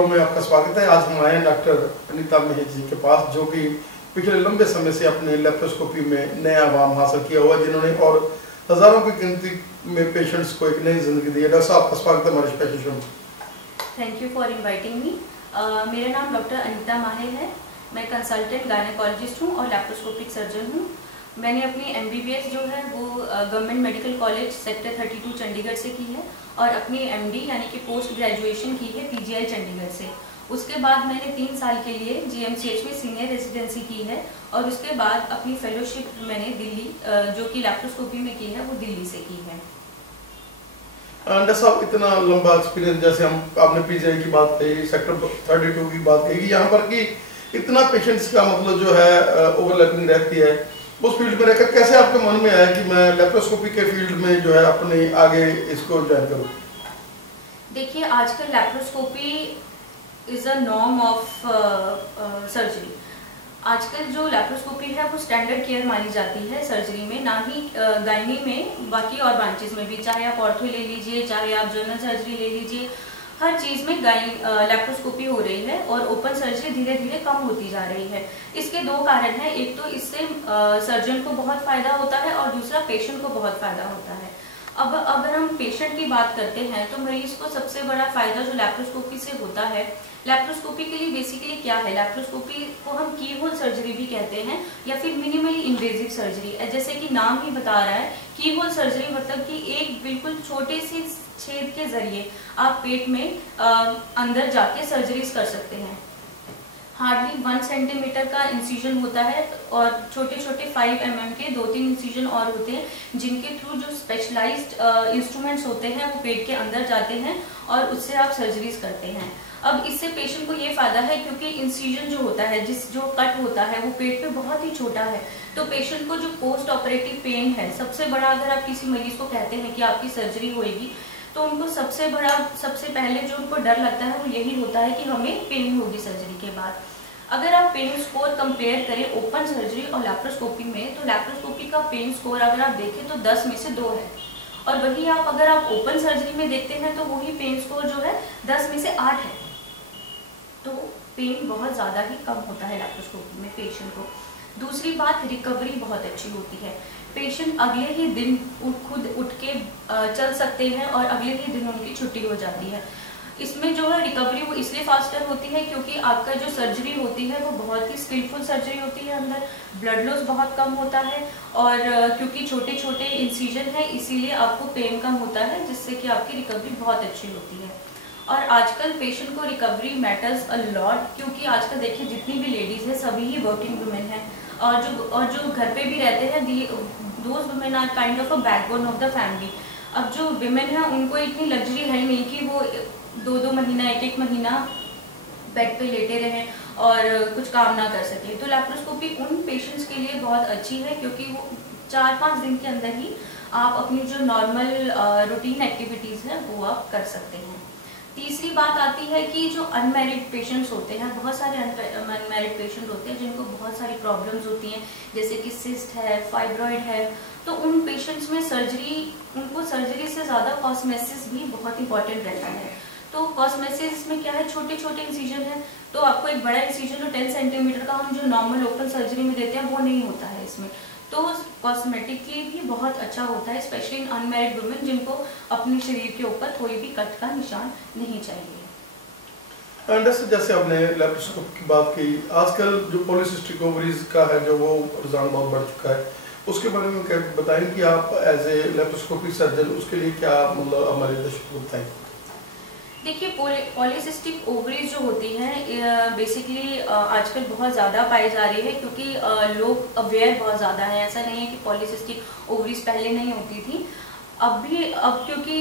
Programme में आपका स्वागत है। आज हम आए हैं डॉक्टर अनीता महल जी के पास, जो कि पिछले लंबे समय से अपने लेप्रोस्कोपी में नया आवाम हासिल किया हुआ, जिन्होंने और हजारों की गिनती में पेशेंट्स को एक नई जिंदगी दी है। डॉक्टर साहब, आपका स्वागत है हमारे स्पेशल शो में। Thank you for inviting me. मेरा नाम डॉक्टर अनीता महल है। मैं कंसल्टेंट गायनेकोलॉजिस्ट हूँ और लैप्रोस्कोपिक सर्जन हूँ। मैंने अपनी MBBS जो है वो government medical college sector 32 Chandigarh से की है और अपनी MD यानी कि पोस्ट ग्रेजुएशन की है PGI चंडीगढ़ से। उसके बाद मैंने 3 साल के लिए GMCH में सीनियर रेजिडेंसी की है और उसके बाद अपनी फेलोशिप मैंने दिल्ली जो कि लैप्रोस्कोपी में की है वो दिल्ली से की है। डॉक्टर साहब, इतना लंबा एक्सपीरियंस, जैसे आपने PGI की बात कही, सेक्टर 32 की बात कही, यहाँ पर कि इतना पेशेंट्स का मतलब जो है ओवरलैपिंग रहती है, उस फील्ड में रहकर कैसे आपके मन में आया कि मैं लेप्रोस्कोपी के फील्ड में जो है अपने आगे इसको ज्वाइन करूं? देखिए, आजकल laparoscopy is a norm of surgery. आजकल जो लेप्रोस्कोपी है वो स्टैंडर्ड केयर मानी जाती है सर्जरी में, ना ही गायनी में, बाकी और ब्रांचेस में भी। चाहे आप ऑर्थो ले लीजिए, चाहे आप जनरल सर्जरी ले लीजिए, हर चीज़ में लैप्रोस्कोपी हो रही है और ओपन सर्जरी धीरे धीरे कम होती जा रही है। इसके 2 कारण हैं। एक तो इससे सर्जन को बहुत फायदा होता है और दूसरा पेशेंट को बहुत फायदा होता है। अब अगर हम पेशेंट की बात करते हैं तो मरीज को सबसे बड़ा फायदा जो लैप्रोस्कोपी से होता है, लैप्रोस्कोपी के लिए बेसिकली क्या है, लैप्रोस्कोपी को हम की होल सर्जरी भी कहते हैं या फिर मिनिमली इन्वेजिव सर्जरी। जैसे कि नाम ही बता रहा है, की होल सर्जरी मतलब कि एक बिल्कुल छोटे से छेद के जरिए आप पेट में अंदर जाके सर्जरीज कर सकते हैं। हार्डली 1 सेंटीमीटर का इंसिजन होता है और छोटे छोटे 5 mm के 2-3 इंसिजन और होते हैं, जिनके थ्रू जो स्पेशलाइज्ड इंस्ट्रूमेंट्स होते हैं वो पेट के अंदर जाते हैं और उससे आप सर्जरीज करते हैं। अब इससे पेशेंट को ये फायदा है क्योंकि इंसिजन जो होता है, जो कट होता है वो पेट पे बहुत ही छोटा है, तो पेशेंट को जो पोस्ट ऑपरेटिव पेन है सबसे बड़ा, अगर आप किसी मरीज को कहते हैं कि आपकी सर्जरी होगी तो उनको सबसे पहले जो उनको डर लगता है वो यही होता है कि हमें पेन होगी सर्जरी के बाद। अगर आप पेन स्कोर कंपेयर करें ओपन सर्जरी और लैप्रोस्कोपी में, तो लैप्रोस्कोपी का पेन स्कोर अगर आप देखें तो 10 में से 2 है, और वही अगर आप ओपन सर्जरी में देखते हैं तो वही पेन स्कोर जो है 10 में से 8 है। तो पेन बहुत ज़्यादा ही कम होता है लैप्रोस्कोपी में पेशेंट को। दूसरी बात, रिकवरी बहुत अच्छी होती है। पेशेंट अगले ही दिन खुद उठ के चल सकते हैं और अगले ही दिन उनकी छुट्टी हो जाती है। इसमें जो है रिकवरी वो इसलिए फास्टर होती है क्योंकि आपका जो सर्जरी होती है वो बहुत ही स्किलफुल सर्जरी होती है, अंदर ब्लड लॉस बहुत कम होता है और क्योंकि छोटे छोटे इंसिजन है इसीलिए आपको पेन कम होता है, जिससे कि आपकी रिकवरी बहुत अच्छी होती है। और आजकल पेशेंट को रिकवरी मैटर्स अ लॉट, क्योंकि आजकल देखिए जितनी भी लेडीज है सभी ही वर्किंग वुमेन है और जो घर पे भी रहते हैं, those women are kind of a backbone of the family. अब जो विमेन है उनको इतनी लग्जरी है नहीं कि वो 2-2 महीना 1-1 महीना बेड पे लेटे रहें और कुछ काम ना कर सके। तो लैप्रोस्कोपी उन पेशेंट्स के लिए बहुत अच्छी है क्योंकि वो 4-5 दिन के अंदर ही आप अपनी जो नॉर्मल रूटीन एक्टिविटीज़ हैं वो आप कर सकते हैं। तीसरी बात आती है कि जो अनमैरिड पेशेंट्स होते हैं, बहुत सारे अनमैरिड पेशेंट होते हैं जिनको बहुत सारी प्रॉब्लम्स होती हैं, जैसे कि सिस्ट है, फाइब्रॉइड है, तो उन पेशेंट्स में उनको सर्जरी से ज़्यादा कॉस्मेसिस भी बहुत इंपॉर्टेंट रहता है। तो कॉस्मेसिस में क्या है, छोटे छोटे इंसिजन है, तो आपको एक बड़ा इंसिजन जो 10 सेंटीमीटर का हम जो नॉर्मल ओपन सर्जरी में देते हैं वो नहीं होता है इसमें, तो कॉस्मेटिकली भी बहुत अच्छा होता है, स्पेशली इन अनमैरिड वुमेन जिनको अपने शरीर के ऊपर कोई भी कट का निशान नहीं चाहिए। जैसे आपने लेप्रोस्कोपी की बात की, आजकल जो पॉलीसिस्टिक ओवरीज का है जो वो रुझान बहुत बढ़ चुका है, उसके बारे में क्या बताएं कि आप एज ए लेप्रोस्कोपी सर्जन उसके लिए क्या मतलब हमारे दर्शकों को बताएं? देखिए, पॉलीसिस्टिक ओवरीज जो होती हैं बेसिकली आजकल बहुत ज़्यादा पाई जा रही है क्योंकि लोग अवेयर बहुत ज़्यादा हैं। ऐसा नहीं है कि पॉलीसिस्टिक ओवरीज पहले नहीं होती थी, अब क्योंकि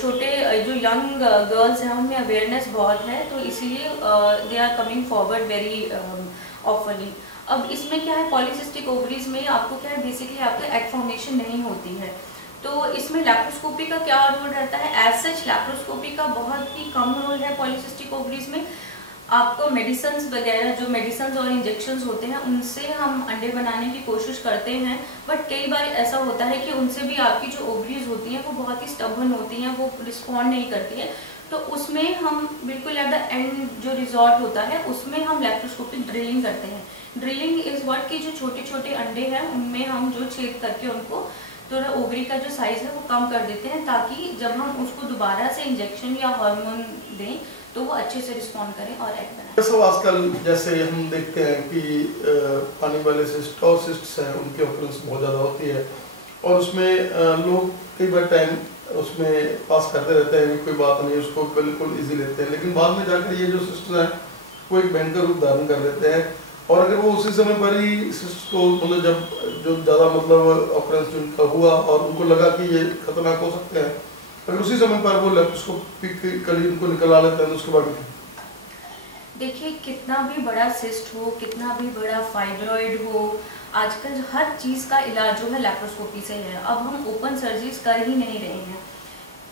छोटे जो यंग गर्ल्स हैं उनमें अवेयरनेस बहुत है, तो इसीलिए they are coming forward very oftenly. अब इसमें क्या है, पॉलीसिस्टिक ओवरीज में आपको क्या है, बेसिकली आपको एग फॉर्मेशन नहीं होती है, तो इसमें लैप्रोस्कोपी का क्या रोल रहता है? एज सच लैप्रोस्कोपी का बहुत ही कम रोल है पॉलीसिस्टिक ओवरीज में। आपको मेडिसिन्स वगैरह, जो मेडिसिन्स और इंजेक्शंस होते हैं उनसे हम अंडे बनाने की कोशिश करते हैं, बट कई बार ऐसा होता है कि उनसे भी आपकी जो ओवरीज होती हैं वो बहुत ही स्टबर्न होती हैं, वो रिस्पॉन्ड नहीं करती है, तो उसमें हम बिल्कुल एट द एंड जो रिजॉर्ट होता है उसमें हम लैप्रोस्कोपिक ड्रिलिंग करते हैं। ड्रिलिंग इज व्हाट कि जो छोटे छोटे अंडे हैं उनमें हम जो छेद करके उनको थोड़ा ओवरी का जो साइज है वो कम कर देते हैं, ताकि जब हम उसको दोबारा से इंजेक्शन या हार्मोन दें तो वो अच्छे से रिस्पॉन्ड करें और एग बनाए। सब आजकल जैसे हम देखते हैं कि पानी वाले सिस्ट और सिस्ट्स हैं उनकी ऑकरेंस बहुत ज़्यादा होती है और उसमें लोग कई बार टाइम उसमें पास करते रहते हैं कि कोई बात नहीं, उसको बिल्कुल इजी लेते हैं, लेकिन बाद में जाकर ये जो सिस्ट हैं वो एक भयंकर रूप धारण कर लेते हैं। और अगर वो उसी समय पर ही सिस्ट को मतलब जब जो ज़्यादा मतलब ऑकरेंस जिनका हुआ और उनको लगा कि ये खतरनाक हो सकते हैं, अगर उसी समय पर वो लैप्रोस्कोपिकली उनको निकला लेते हैं तो उसके बाद देखिए कितना भी बड़ा सिस्ट हो, कितना भी बड़ा फाइब्रॉइड हो, आजकल हर चीज़ का इलाज जो है लैप्रोस्कोपी से है। अब हम ओपन सर्जरीज कर ही नहीं रहे हैं।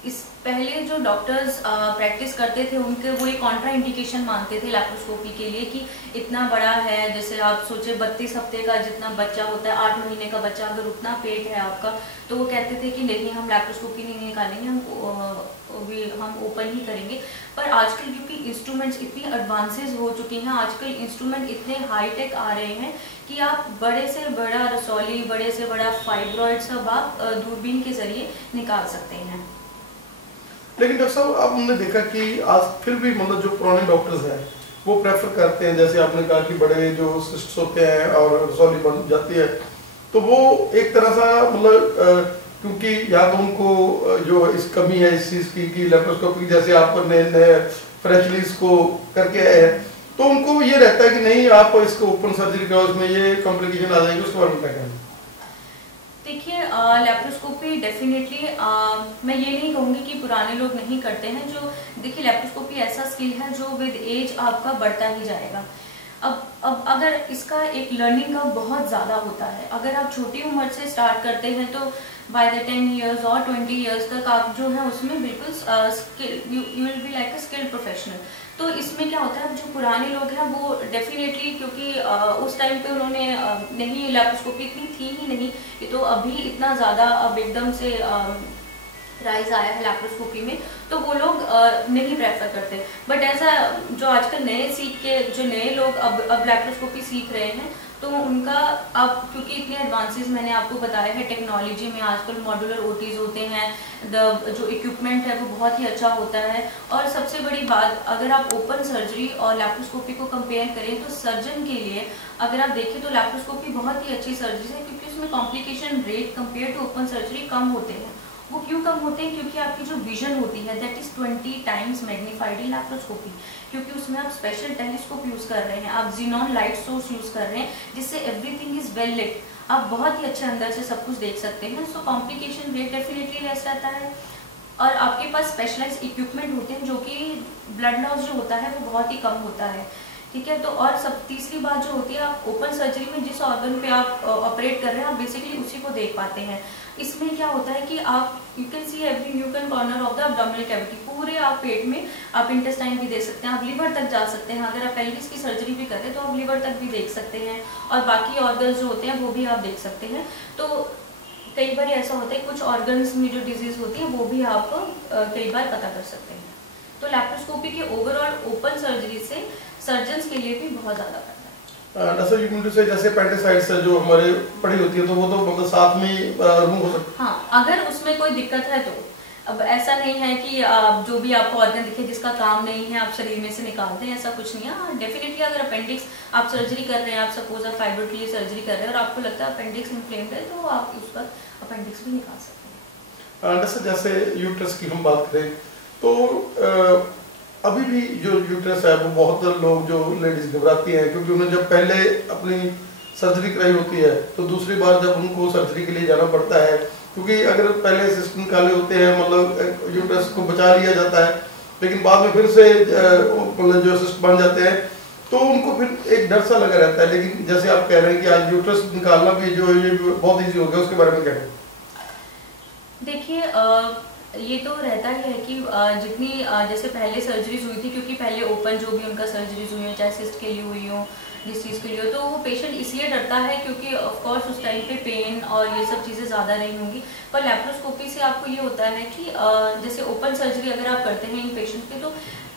इस पहले जो डॉक्टर्स प्रैक्टिस करते थे उनके वो एक कॉन्ट्रा इंडिकेशन मानते थे लैप्रोस्कोपी के लिए कि इतना बड़ा है, जैसे आप सोचे 32 हफ्ते का जितना बच्चा होता है, 8 महीने का बच्चा, अगर उतना पेट है आपका, तो वो कहते थे कि नहीं हम लैप्रोस्कोपी नहीं निकालेंगे, हम ओपन ही करेंगे। पर आजकल क्योंकि इंस्ट्रूमेंट्स इतनी एडवांसेस हो चुकी हैं, आजकल इंस्ट्रूमेंट इतने हाईटेक आ रहे हैं कि आप बड़े से बड़ा रसौली, बड़े से बड़ा फाइब्रॉइड सब आप दूरबीन के जरिए निकाल सकते हैं। लेकिन डॉक्टर साहब अब हमने देखा कि आज फिर भी मतलब जो पुराने डॉक्टर्स हैं वो प्रेफर करते हैं, जैसे आपने कहा कि बड़े जो सिस्ट्स होते हैं और रसौली बन जाती है, तो वो एक तरह सा मतलब क्योंकि या तो उनको जो इस कमी है इस चीज़ की कि लैप्रोस्कोपी जैसे आप नए फ्रेशली इसको करके आए हैं, तो उनको ये रहता है कि नहीं आप इसको ओपन सर्जरी करो, उसमें ये कॉम्प्लिकेशन आ जाएगी, उसके बारे में क्या कहना? देखिए लैप्रोस्कोपी डेफिनेटली मैं ये नहीं कहूँगी कि पुराने लोग नहीं करते हैं। जो देखिए लैप्रोस्कोपी ऐसा स्किल है जो विद एज आपका बढ़ता ही जाएगा। अब अगर इसका एक लर्निंग का बहुत ज़्यादा होता है, अगर आप छोटी उम्र से स्टार्ट करते हैं तो बाय द 10 इयर्स और 20 इयर्स तक आप जो है उसमें बिल्कुल skill you will be like a skilled professional. तो इसमें क्या होता है, जो पुराने लोग हैं वो डेफिनेटली क्योंकि उस टाइम पे उन्होंने नहीं लैप्रोस्कोपी इतनी थी ही नहीं, तो अभी इतना ज़्यादा अब एकदम से राइज आया है लैप्रोस्कोपी में, तो वो लोग नहीं प्रेफर करते। बट ऐसा जो आजकल नए सीख के जो नए लोग अब लैप्रोस्कोपी सीख रहे हैं, तो उनका अब क्योंकि इतने एडवांसेस मैंने आपको बताया है टेक्नोलॉजी में, आजकल मॉड्यूलर ओटीज होते हैं, जो इक्विपमेंट है वो बहुत ही अच्छा होता है। और सबसे बड़ी बात, अगर आप ओपन सर्जरी और लैप्रोस्कोपी को कंपेयर करें तो सर्जन के लिए अगर आप देखें तो लैप्रोस्कोपी बहुत ही अच्छी सर्जरी है, क्योंकि उसमें complication rate compare to open surgery कम होते हैं। वो क्यों कम होते हैं? क्योंकि आपकी जो विजन होती है that is 20 times magnified in laparoscopy, क्योंकि उसमें आप स्पेशल टेलीस्कोप यूज कर रहे हैं, आप जीनॉन लाइट सोर्स यूज कर रहे हैं, जिससे एवरीथिंग इज वेल लिट, आप बहुत ही अच्छे अंदर से सब कुछ देख सकते हैं। सो कॉम्प्लिकेशन रेट डेफिनेटली लेस रहता है और आपके पास स्पेशलाइज्ड इक्विपमेंट होते हैं, जो कि ब्लड लॉस जो होता है वो बहुत ही कम होता है। ठीक है, तो और सब तीसरी बात जो होती है, आप ओपन सर्जरी में जिस ऑर्गन पे आप ऑपरेट कर रहे हैं आप बेसिकली उसी को देख पाते हैं। इसमें क्या होता है कि आप you can see every nook and corner of the abdominal cavity, पूरे आप पेट में आप इंटेस्टाइन भी देख सकते हैं, आप लिवर तक जा सकते हैं, अगर आप पेल्विस की सर्जरी भी करें तो आप लिवर तक भी देख सकते हैं, और बाकी ऑर्गन्स जो होते हैं वो भी आप देख सकते हैं। तो कई बार ऐसा होता है कुछ ऑर्गन्स में जो डिजीज होती है वो भी आप कई बार पता कर सकते हैं। तो लैप्रोस्कोपी के ओवरऑल ओपन सर्जरी से सर्जन्स के लिए भी बहुत ज़्यादा से जैसे पेंटिसाइड्स है जो हमारे पड़ी होती है, तो वो तो मतलब साथ में रिमूव हो सकता है। हाँ, अगर उसमें कोई दिक्कत है तो अब ऐसा नहीं है कि जो भी आपको ऑर्गन दिखे जिसका काम नहीं है आप शरीर में से निकालते हैं, ऐसा कुछ नहीं है। डेफिनेटली अगर अपेंडिक्स आप सर्जरी कर रहे हैं, आप सपोज आप फाइब्रोइड के लिए सर्जरी कर रहे हैं और आपको लगता है अपेंडिक्स इन्फ्लेम्ड है, तो आप उस पर अपेंडिक्स भी निकाल सकते हैं। जैसे यूट्रस की हम बात करें तो अभी भी जो यूट्रस है वो बहुत लोग जो लेडीज घबराती हैं, क्योंकि उन्हें जब पहले अपनी सर्जरी कराई होती है तो दूसरी बार जब उनको सर्जरी के लिए जाना पड़ता है, क्योंकि अगर पहले सिस्ट निकाले होते हैं मतलब यूट्रस को बचा लिया जाता है, लेकिन बाद में फिर से मतलब जो सिस्ट बन जाते हैं तो उनको फिर एक डर सा लगा रहता है। लेकिन जैसे आप कह रहे हैं कि आज यूट्रस निकालना भी जो ये बहुत ईजी हो गया, उसके बारे में क्या कहें? देखिए ये तो रहता ही है कि जितनी जैसे पहले सर्जरीज हुई थी, क्योंकि पहले ओपन जो भी उनका सर्जरीज हुई हो, चाहे सिस्ट के लिए हुई हो, जिस चीज़ के लिए हो, तो वो पेशेंट इसलिए डरता है क्योंकि ऑफ कोर्स उस टाइम पे पेन और ये सब चीज़ें ज़्यादा रही होंगी। पर लैप्रोस्कोपी से आपको ये होता है कि जैसे ओपन सर्जरी अगर आप करते हैं इन पेशेंट पे, तो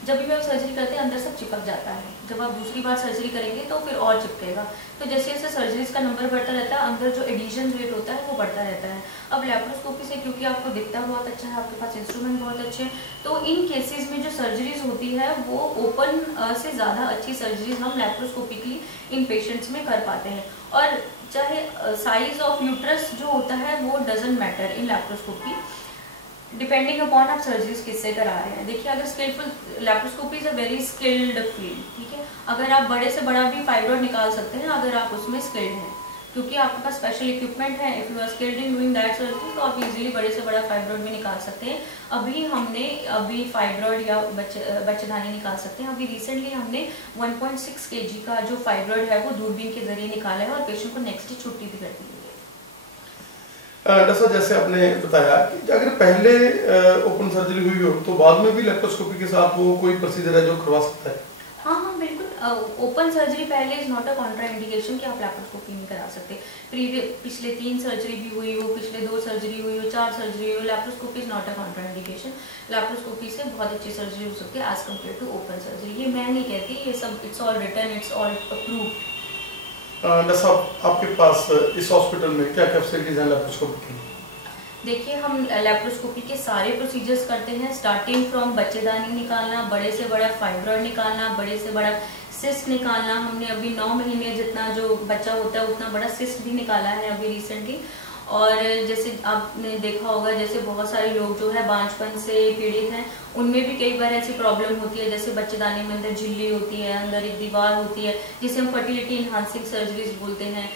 जब भी आप सर्जरी करते हैं अंदर सब चिपक जाता है। जब आप दूसरी बार सर्जरी करेंगे तो फिर और चिपकेगा। तो जैसे जैसे सर्जरीज का नंबर बढ़ता रहता है, अंदर जो एडिशन रेट होता है वो बढ़ता रहता है। अब लैप्रोस्कोपी से क्योंकि आपको दिखता बहुत अच्छा है, आपके पास इंस्ट्रूमेंट बहुत अच्छे हैं, तो इन केसेस में जो सर्जरीज होती है वो ओपन से ज़्यादा अच्छी सर्जरीज हम लैप्रोस्कोपिकली इन पेशेंट्स में कर पाते हैं। और चाहे साइज ऑफ यूट्रस जो होता है वो doesn't matter in laparoscopy, depending upon आप सर्जरीज किससे करा रहे हैं। देखिए, अगर skilful laparoscopy is a very skilled field, ठीक है। अगर आप बड़े से बड़ा भी फाइब्रॉइड निकाल सकते हैं अगर आप उसमें स्किल्ड हैं, क्योंकि आपके पास स्पेशल इक्विपमेंट है। If you are skilled in doing that surgery तो आप इजीली बड़े से बड़ा फाइब्रॉइड भी निकाल सकते हैं। अभी फाइब्रॉइड या बच्चेदानी निकाल सकते हैं। अभी रिसेंटली हमने 1.6 kg का जो फाइब्रॉइड है वो दूरबीन के जरिए निकाला है और पेशेंट को नेक्स्ट डे छुट्टी भी कर दी है। डॉक्टर, जैसे आपने बताया कि अगर पहले ओपन सर्जरी हुई हो तो बाद में भी लैप्रोस्कोपी के साथ वो कोई प्रोसीजर है जो करवा सकता है? हाँ, बिल्कुल। ओपन सर्जरी पहले is not a contra indication कि आप लैप्रोस्कोपी नहीं करा सकते। पिछले 3 सर्जरी भी हुई हो, पिछले 2 सर्जरी हुई हो, 4 सर्जरी हो, laparoscopy is not a contra indication. Laparoscopy से बहुत अच्छी सर्जरी हो सकती है as compare to open surgery. ये मैं नहीं कहती, ये सब it's all written, it's all approved. Doctor साहब, आपके पास इस हॉस्पिटल में क्या क्या फैसिलिटीज हैं लैप्रोस्कोपी की? देखिए, हम लैप्रोस्कोपी के सारे प्रोसीजर्स करते हैं, स्टार्टिंग फ्रॉम बच्चेदानी निकालना, बड़े से बड़ा फाइब्रॉइड निकालना, बड़े से बड़ा सिस्ट निकालना। हमने अभी 9 महीने जितना जो बच्चा होता है उतना बड़ा सिस्ट भी निकाला है अभी रिसेंटली। और जैसे आपने देखा होगा, जैसे बहुत सारे लोग जो है बांझपन से पीड़ित हैं, उनमें भी कई बार ऐसी प्रॉब्लम होती है, जैसे बच्चेदानी में अंदर झिल्ली होती है, अंदर एक दीवार होती है जिसे हम फर्टिलिटी इन्हांसिंग सर्जरीज बोलते हैं,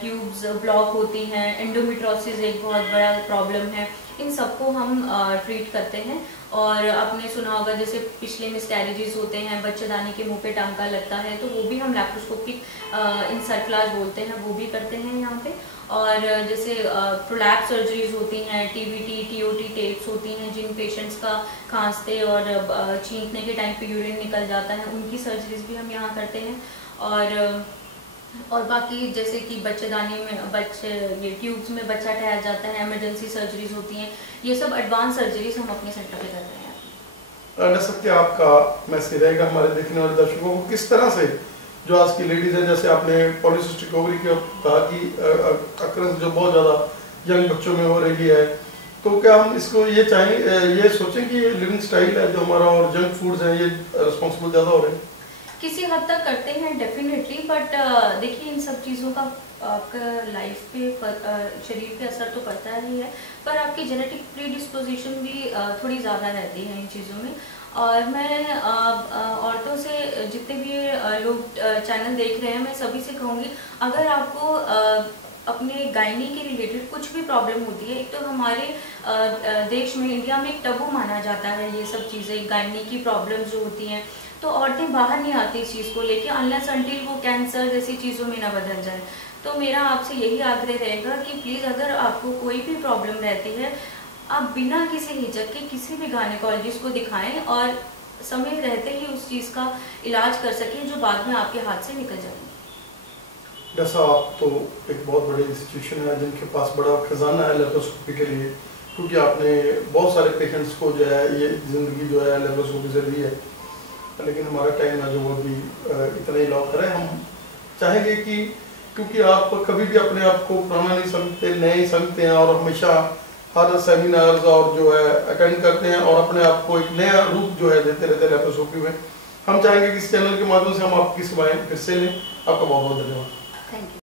ट्यूब्स ब्लॉक होती हैं, एंडोमेट्रोसिस एक बहुत बड़ा प्रॉब्लम है। इन सबको हम ट्रीट करते हैं। और आपने सुना होगा जैसे पिछले मिसकैरेजेस होते हैं, बच्चेदानी के मुंह पे टांका लगता है, तो वो भी हम लैप्रोस्कोपिक इंसर्क्लाज बोलते हैं, वो भी करते हैं यहाँ पे। और जैसे प्रोलैप्स सर्जरीज होती हैं, टीवीटी, टीओटी टेप्स होती हैं, जिन पेशेंट्स का खांसते और छींकने के टाइम पे यूरिन निकल जाता है, उनकी सर्जरीज भी हम यहाँ करते हैं। और बाकी जैसे कि बच्चेदानी में ये ट्यूब्स में बच्चा ठहर जाता है, इमरजेंसी सर्जरीज होती हैं, ये सब एडवांस सर्जरीज हम अपने सेंटर पे कर रहे हैं। डॉक्टर, क्या आपका मैसेज रहेगा हमारे देखने वाले दर्शकों को, किस तरह से जो आज की लेडीज हैं, जैसे आपने पॉलीसिस्टिक ओवरी की कहा कि अक्रेंस जो बहुत ज़्यादा यंग बच्चों में हो रही है, तो क्या हम इसको ये सोचें कि ये लिविंग स्टाइल है जो हमारा और जंक फूड्स हैं ये रिस्पॉन्सिबल ज़्यादा हो रहे हैं? किसी हद तक करते हैं डेफिनेटली, बट देखिए, इन सब चीज़ों का आपका लाइफ पे शरीर पे असर तो पड़ता ही है, पर आपकी जेनेटिक प्रीडिस्पोजिशन भी थोड़ी ज़्यादा रहती है इन चीज़ों में। और मैं औरतों से, जितने भी लोग चैनल देख रहे हैं, मैं सभी से कहूँगी, अगर आपको अपने गायनी के रिलेटेड कुछ भी प्रॉब्लम होती है, एक तो हमारे देश में, इंडिया में एक टबू माना जाता है ये सब चीज़ें, गायनी की प्रॉब्लम्स जो होती हैं, तो औरतें बाहर नहीं आती इस चीज़ को लेके अनलेस अनटिल वो कैंसर जैसी चीज़ों में ना बदल जाए। तो मेरा आपसे यही आग्रह रहेगा कि प्लीज़, अगर आपको कोई भी प्रॉब्लम रहती है, आप बिना किसी हिचक के किसी भी गायनेकोलॉजिस्ट को दिखाएं और समय रहते ही उस चीज़ का इलाज कर सकें जो बाद में आपके हाथ से निकल जाएगी। जैसा आप तो एक बहुत बड़ी इंस्टीट्यूशन है जिनके पास बड़ा खजाना है लैप्रोस्कोपी के लिए, क्योंकि आपने बहुत सारे पेशेंट्स को जो है ये ज़िंदगी जो है लैप्रोस्कोपी से दी है। लेकिन हमारा टाइम है जो वो भी इतना ही लॉक है। हम चाहेंगे कि क्योंकि आप कभी भी अपने आप को पुराना नहीं समझते, नए ही समझते हैं और हमेशा हर सेमिनार्स और जो है अटेंड करते हैं और अपने आप को एक नया रूप जो है देते रहते हैं लैप्रोस्कोपी में। हम चाहेंगे कि इस चैनल के माध्यम से हम आपकी सेवाएं फिर से लें। आपका बहुत बहुत धन्यवाद। Thank you.